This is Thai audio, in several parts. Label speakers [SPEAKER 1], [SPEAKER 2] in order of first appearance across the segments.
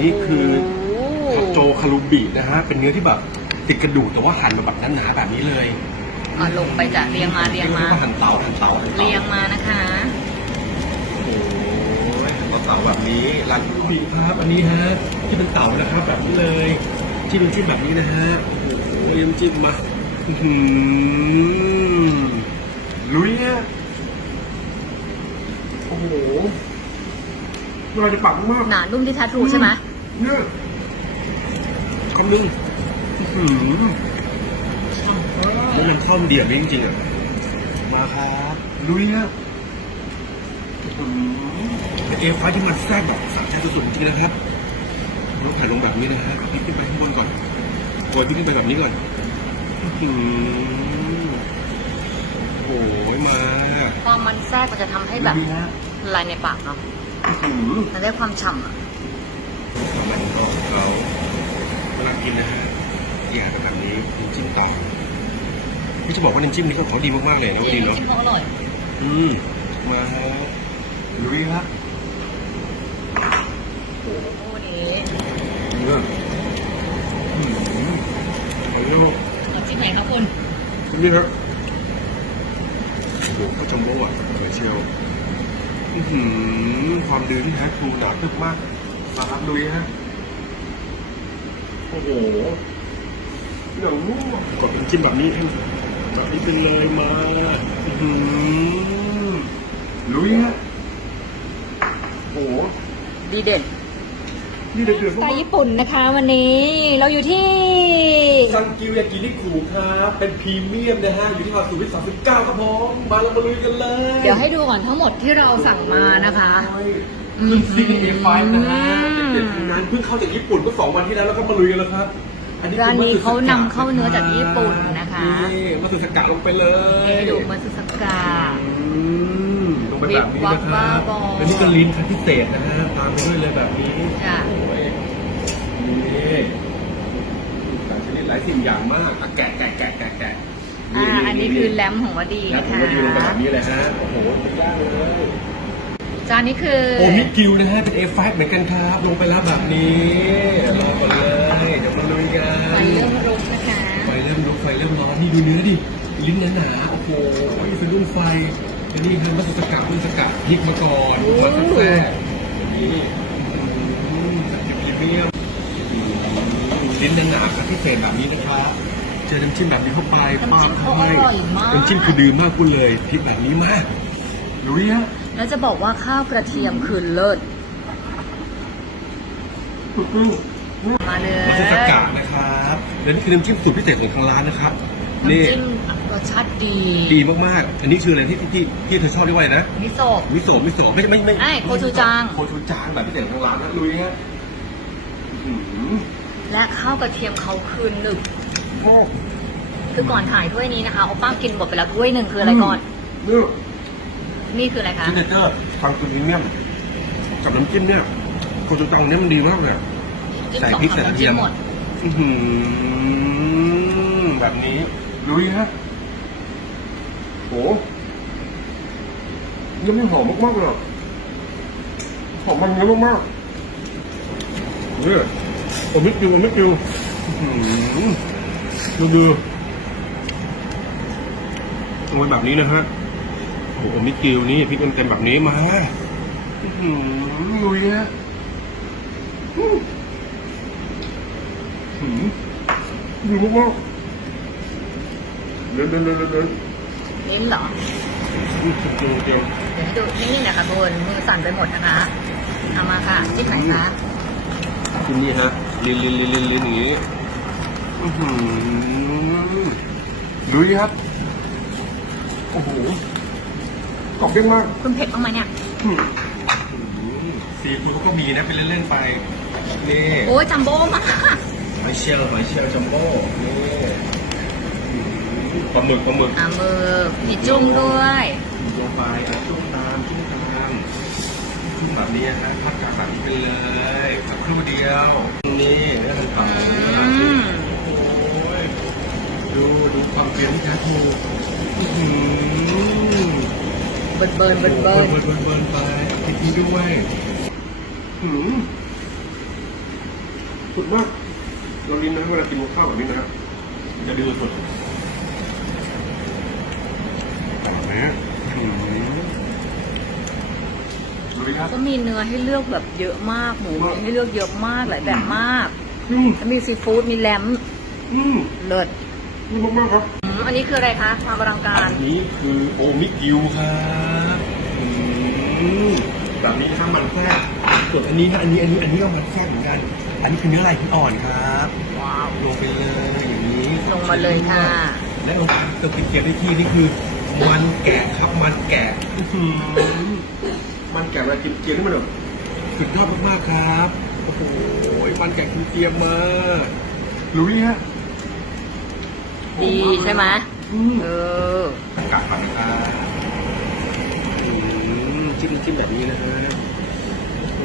[SPEAKER 1] นี่คือ
[SPEAKER 2] โอ้
[SPEAKER 1] คา
[SPEAKER 2] โห
[SPEAKER 1] โจคารุบินะฮะ เป็นเนื้อที่แบบติดกระดูกแต่ว่าหั่นมาแบบหนาๆแบบนี้เลย
[SPEAKER 2] อะลงไปจ้ะเรียงมาเรียงมา
[SPEAKER 1] ก็หั่นเตาหั่นเตาหั่นเตา
[SPEAKER 2] เรียงมานะคะ
[SPEAKER 1] โอ้ยหั่นเตาแบบนี้ร้านคารุบิครับอันนี้ฮะที่เป็นเตานะครับแบบนี้เลยที่เป็นจิ้มแบบนี้นะฮะโอ้โหเรียมจิ้มมาอื้อหือลุยฮะโอ้โห เวลาจะปักมาก
[SPEAKER 2] หนานุ่มที่แท้ทรูใช่ไหม
[SPEAKER 1] เนี่ยคำนึงอื้อหือแล้วมันท่อมเดียดเลยจริงๆอะ มาครับลุยนะอื้อหือเป็นเอฟไฟที่มันแทรกแบบสะใจสุดๆจริงๆนะครับเราผ่านลงแบบนี้นะฮะพลิกขึ้นไปข้างบนก่อนโกยพลิกขึ้นไปแบบนี้ก่อนอื้อหือโอ้ยมา
[SPEAKER 2] ความมันแทรกมันจะทำให้แบบ
[SPEAKER 1] ลุยฮะ
[SPEAKER 2] ละลายในปากเนาะ
[SPEAKER 1] อื้อหือ
[SPEAKER 2] มันได้ความฉ่ำอะ
[SPEAKER 1] มันก็เขาเวลากินนะฮะอย่าเป็นแบบนี้น้ำจิ้มต่อพี่จะบอกว่าน้ำจิ้มนี่ก็ของดีมากๆเลยนะ
[SPEAKER 2] จ
[SPEAKER 1] วัน
[SPEAKER 2] ริ
[SPEAKER 1] นี้
[SPEAKER 2] ง
[SPEAKER 1] เนาะ
[SPEAKER 2] ชิมเขาอร่อย
[SPEAKER 1] อืมมาฮะลุยฮะโอ้
[SPEAKER 2] โอ้นี้
[SPEAKER 1] เนื้ออืมเอาเนื้อ
[SPEAKER 2] น้ำจิ้มไหนครับคุณ
[SPEAKER 1] คุณนี่ครับโอ้โหก็จมโบ้อะสวยเชียวอื้อหือ ความดื้อที่แท้ทรูหนาตึบมากมาครับลุยฮะ โอ้โหอย่างนุ่มอะกดน้ำจิ้มแบบนี้แบบนี้เป็นเลยมาหือลุยฮะโอ้โห
[SPEAKER 2] ดีเด่น
[SPEAKER 1] นี่เดือดๆ
[SPEAKER 2] สไต
[SPEAKER 1] มาก
[SPEAKER 2] ล์ญี่ปุ่นนะคะ วันนี้เราอยู่ที่
[SPEAKER 1] ๆซันกิวยากินิคุครับ เป็นพรีเมียมนะฮะ อยู่ที่ฮาสุวิท39 ครับผมมาเรามาลุยกันเลย
[SPEAKER 2] เดี๋ยวให้ดูก่อนทั้งหมดที่เราสั่งมานะคะ
[SPEAKER 1] ขึ้นซีเอไฟนะฮะ
[SPEAKER 2] อืม
[SPEAKER 1] เด็ดๆทั้งนั้นเพิ่งเข้าจากญี่ปุ่นเมื่อสองวันที่แล้วแล้วก็มาลุยกันแล้วครับอั
[SPEAKER 2] ร้านนี้เขานำเข้าเนื้อจากญี่ปุ่นนะคะ
[SPEAKER 1] นี่มาสุสกะลงไปเลย
[SPEAKER 2] ให้ดูมาซึสกา
[SPEAKER 1] อืม ลงไปแบบนี้นะค
[SPEAKER 2] วิบวับ
[SPEAKER 1] รั
[SPEAKER 2] บ้า
[SPEAKER 1] บบ
[SPEAKER 2] อ
[SPEAKER 1] อันนี้ก็ลิ้นคันพิเศษนะฮะตามไปด้วยเลยแบบนี้
[SPEAKER 2] จ้ะ
[SPEAKER 1] โอ้ยนี่สารชนิดหลายสิ่งอย่างมากอะแกะแกะแกะแกะแกะ
[SPEAKER 2] อ่าอันนี้คือแรมของวดี
[SPEAKER 1] แล้ว
[SPEAKER 2] นะ
[SPEAKER 1] ผม
[SPEAKER 2] คะ
[SPEAKER 1] ก็ยืนลงไปแบบนี้เลยฮะโอ้โหไม่ได้เลย
[SPEAKER 2] จานนี้คือ
[SPEAKER 1] โอมิกิวนะฮะเป็น A5 เหมือนกันครับลงไปแล้วแบบนี้รอก่อนเลยเดี๋ยวมาลุยกัน
[SPEAKER 2] ไฟเริ่มรุกนะคะ
[SPEAKER 1] ไฟเริ่มลุกไฟเริ่มร้อนนี่ดูเนื้อดิลิ้นหนาๆโอ้โหเป็นรุ่นไฟ อันนี้คือมัสสกัดมัสสกัดพริกมาก่อนมาสักแทรกอันนี้อืมจากพรีเมียมอืมลิ้นหนาๆครับพิเศษแบบนี้นะครับเจอน้ำจิ้มแบบนี้เข้าไป
[SPEAKER 2] น้ำจิ้มเขาอร่อยมาก
[SPEAKER 1] น้ำจิ้มคือดีมากคุณเลยพริกแบบนี้มากลุยฮะ
[SPEAKER 2] แล้วจะบอกว่าข้าวกระเทียมคือเลิศมาเลย
[SPEAKER 1] มัสสกัดนะครับและนี่คือน้ำจิ้มสูตรพิเศษของทางร้านนะครับ นี่
[SPEAKER 2] น้ำจิ้ม รสชาติดี
[SPEAKER 1] ดีมากๆ อันนี้คืออะไรที่ที่ที่เธอชอบเรียกว่าอะไรนะ
[SPEAKER 2] มิโซะ
[SPEAKER 1] มิโซะมิโซะไม่ไม่ไม่
[SPEAKER 2] ไอ้โคชูจัง
[SPEAKER 1] โคชูจังแบบพิเศษของทางร้านนะลุยฮะอื้อหือ
[SPEAKER 2] และข้าวกระเทียมเขาคือหนึบ
[SPEAKER 1] โอ้
[SPEAKER 2] คือก่อนถ่ายถ้วยนี้นะคะโอป้ากินหมดไปแล้วถ้วยหนึ่งคืออะไรก่อน
[SPEAKER 1] เนี่ย
[SPEAKER 2] นี่คืออะไรคะ
[SPEAKER 1] ซิกเนเจอร์ทางซูพรีเมียมกับน้ำจิ้มเนี่ยโคชูจังเนี่ยมันดีมากเลย
[SPEAKER 2] จิ้ม
[SPEAKER 1] ใส่
[SPEAKER 2] สอง
[SPEAKER 1] พริก
[SPEAKER 2] คำ
[SPEAKER 1] ใส่กระ
[SPEAKER 2] น้ำ
[SPEAKER 1] เที
[SPEAKER 2] จิ้
[SPEAKER 1] ย
[SPEAKER 2] ม
[SPEAKER 1] ม
[SPEAKER 2] หมด
[SPEAKER 1] อื้อหือแบบนี้ลุยฮะ โหยังไม่หอมมากๆเลยหอมมันเยอะมากๆเนี่ยโอมิกิวโอมิกิวอื้อหือดูดูลงไปแบบนี้นะฮะโอ้โหมิกิวนี่พริกเต็มๆแบบนี้มาอื้อหือลุยฮะอื้อหือดีมากๆเดินเดินเดินเดิน น
[SPEAKER 2] นิ่มเหรอ
[SPEAKER 1] อื้อเจียวเจียว
[SPEAKER 2] เดี๋ยวให้ดูนิ่งๆนะคะคุณมือสั่นไปหมดนะคะเอามาค่ะจิ้มไหนคะ
[SPEAKER 1] ที่นี่ฮะลินลินลินลินลินอย่างนี้อื้อหือลุยครับ โอ้โหกรอบเด้งมาก
[SPEAKER 2] คุณเผ็ดบ้างไหมเนี่ย
[SPEAKER 1] อื้อซีฟู้ดก็มีนะเป็นเล่นๆไปนี่
[SPEAKER 2] โอ้ยจัมโบ้มาก
[SPEAKER 1] หอยเชลล์หอยเชลล์จัมโบ้นี่ ปลาหมึกปลาหมึก
[SPEAKER 2] อ่ามือมีจุ้งด้วย
[SPEAKER 1] ลงไปอะจุ่มตามจุ่มตามจุ่มแบบนี้นะพักจากแบบนี้ไปเลยสักครู่เดียวนี่เนื้อหันเผา
[SPEAKER 2] อืม
[SPEAKER 1] โอ้ยดูดูความเปรี้ยวที่แท้ถูกอื้อหือ
[SPEAKER 2] เบิร์นเบิร์นเบิร์นเบิร์น
[SPEAKER 1] เบิร์นเบิร์นเบิร์นไปพริกนี้ด้วยหืมสุดมากเราลิ้นนะเวลากินข้าวแบบนี้นะครับจะดื้อสุด อร่อยไหมอืมดูดิครับ
[SPEAKER 2] ก็มีเนื้อให้เลือกแบบเยอะมากหมูมีให้เลือกเยอะมากหลายแบบมาก
[SPEAKER 1] อืม
[SPEAKER 2] แล้วมีซีฟู้ดมีแลม
[SPEAKER 1] อืม
[SPEAKER 2] เลิศ
[SPEAKER 1] นี่มากๆครับ
[SPEAKER 2] อืมอันนี้คืออะไรคะความอลังกา
[SPEAKER 1] อั
[SPEAKER 2] ร
[SPEAKER 1] นนี้คือโอมิกิวครับอืมแบบนี้ครับมันแทรกส่วนอันนี้นะอันนี้อันนี้อันนี้ก็มันแทรกเหมือนกัน อันนี้คือเนื้ออะไรที่อ่อนครับ
[SPEAKER 2] ว้าว
[SPEAKER 1] ลงไปเลยอย่างนี้
[SPEAKER 2] ลงมาเลยค่ะ
[SPEAKER 1] และลงตัวเกียบได้ที่นี่คือ มันแกะครับมันแกะอื้อหือมันแกะเวลากินเกียบนี่มันแบบสุดยอดมากๆครับโอ้โหมันแกะกินเกียบมากรู้ไหมฮะ
[SPEAKER 2] ดีใช่ไหม
[SPEAKER 1] อืม
[SPEAKER 2] เออ
[SPEAKER 1] กัดก่อนนะครับอืมจิ้มจิ้มแบบนี้นะฮะโอ้โห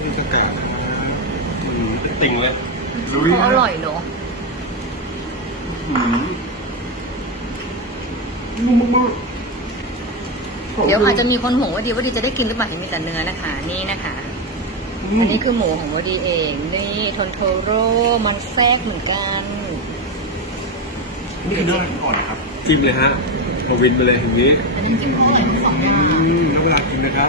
[SPEAKER 1] นี่กระแกะนะครับอืมเป็นติ่งเลยรู้ไหม
[SPEAKER 2] เขา
[SPEAKER 1] ฮะ
[SPEAKER 2] อร่อยเนอะ
[SPEAKER 1] อืม นุ่มมากๆ
[SPEAKER 2] เดี๋ยวอาจจะมีคนห่วงว่าดีว่าดีจะได้กินหรือเปล่าเห็นมีแต่เนื้อนะคะ นี่นะคะ อันนี้คือหมูของวดีเอง นี่ทอนโทโร่มันแทรกเหมือนกัน
[SPEAKER 1] นี่คือเนื้ออะไรก่อนนะครับจิ้มเลยฮะมาวินไปเลยอย่างนี้
[SPEAKER 2] อันนั้นกินเขาอร่อยทั้งสองอย่าง
[SPEAKER 1] อืมแล้วเวลากินนะครับ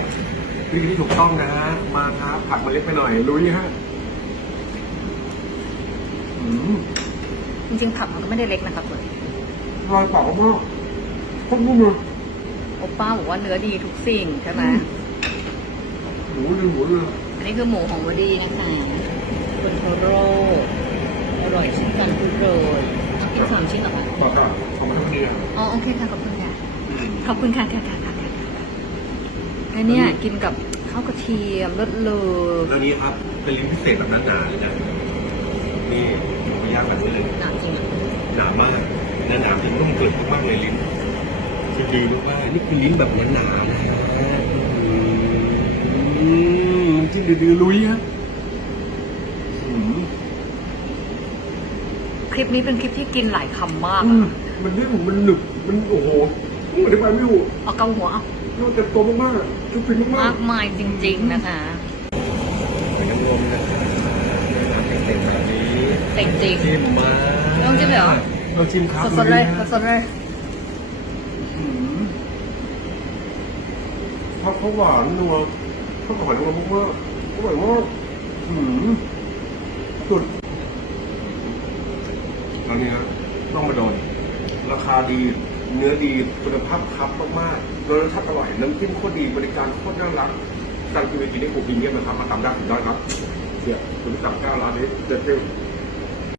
[SPEAKER 1] วิธีที่ถูกต้องนะฮะมาครับผักมาเล็กไปหน่อยลุยฮะอืม
[SPEAKER 2] จริงๆผักมันก็ไม่ได้เล็กนะคะคุณ
[SPEAKER 1] รอยเปล่ามากโคตรนุ่มเลย
[SPEAKER 2] โอป้าบอกว่าเนื้อดีทุกสิ่งใช่ไหม
[SPEAKER 1] หมูเลยหมูเลย
[SPEAKER 2] อันนี้คือหมูของวดีนะคะทอนโทโร่อร่อยเช่นกันทุกโรยเอากินสามชิ้นเหรอคะ
[SPEAKER 1] ต่อต่อของมันทั้งเดียว
[SPEAKER 2] อ๋อโอเคค่ะขอบคุณค่ะขอบคุณค่ะค่ะค่ะค่ะค่ะแล้วเนี่ยกินกับข้าวกระเทียมรสเลอ
[SPEAKER 1] แล้วนี้ครับเป็นลิ้นพิเศษแบบหนาๆเลยนะนี่ขออนุญาตแบบนี้เลย
[SPEAKER 2] หนาจริงอะ
[SPEAKER 1] หนามากหนาหนาๆจนนุ่มกรึบมากๆเลยลิ้น คือดีมากๆนี่คือลิ้นแบบหนาๆนะฮะอืมจิ้มดื้อๆลุยฮะอืม
[SPEAKER 2] คลิปนี้เป็นคลิปที่กินหลายคำมาก
[SPEAKER 1] อื
[SPEAKER 2] อะ
[SPEAKER 1] มันนิ่มมันหนึบมันโอ้โหอธิบายไม่ถูก
[SPEAKER 2] เอาเกาหัวเอา
[SPEAKER 1] มันเต็มตัวมากๆชุบฟินมามา
[SPEAKER 2] กกมายจริง ๆ นะคะ
[SPEAKER 1] ๆหอยนางรมนะครับเต็มๆแบบนี้
[SPEAKER 2] เต็งจริง
[SPEAKER 1] จิ้มมา
[SPEAKER 2] ต้องจิ้มเหรอ
[SPEAKER 1] ลองจิ้มครับ
[SPEAKER 2] สดๆเลยสดๆเลย
[SPEAKER 1] อืม ข้าวเขาหวานนัวข้าวหวานนัวมากๆอร่อยมากอืมสุดอันนี้ฮะต้องมาโดน ราคาดี เนื้อดี คุณภาพครับมากๆรสชาติอร่อย น้ำจิ้มโคตรดี บริการโคตรน่ารักสั่งกินไปกินได้กูกินเยี่ยมนะครับ มาตามได้ถึงได้ครับเดี๋ยวคุณสั่งข้าร้านนี้เด็ดจริง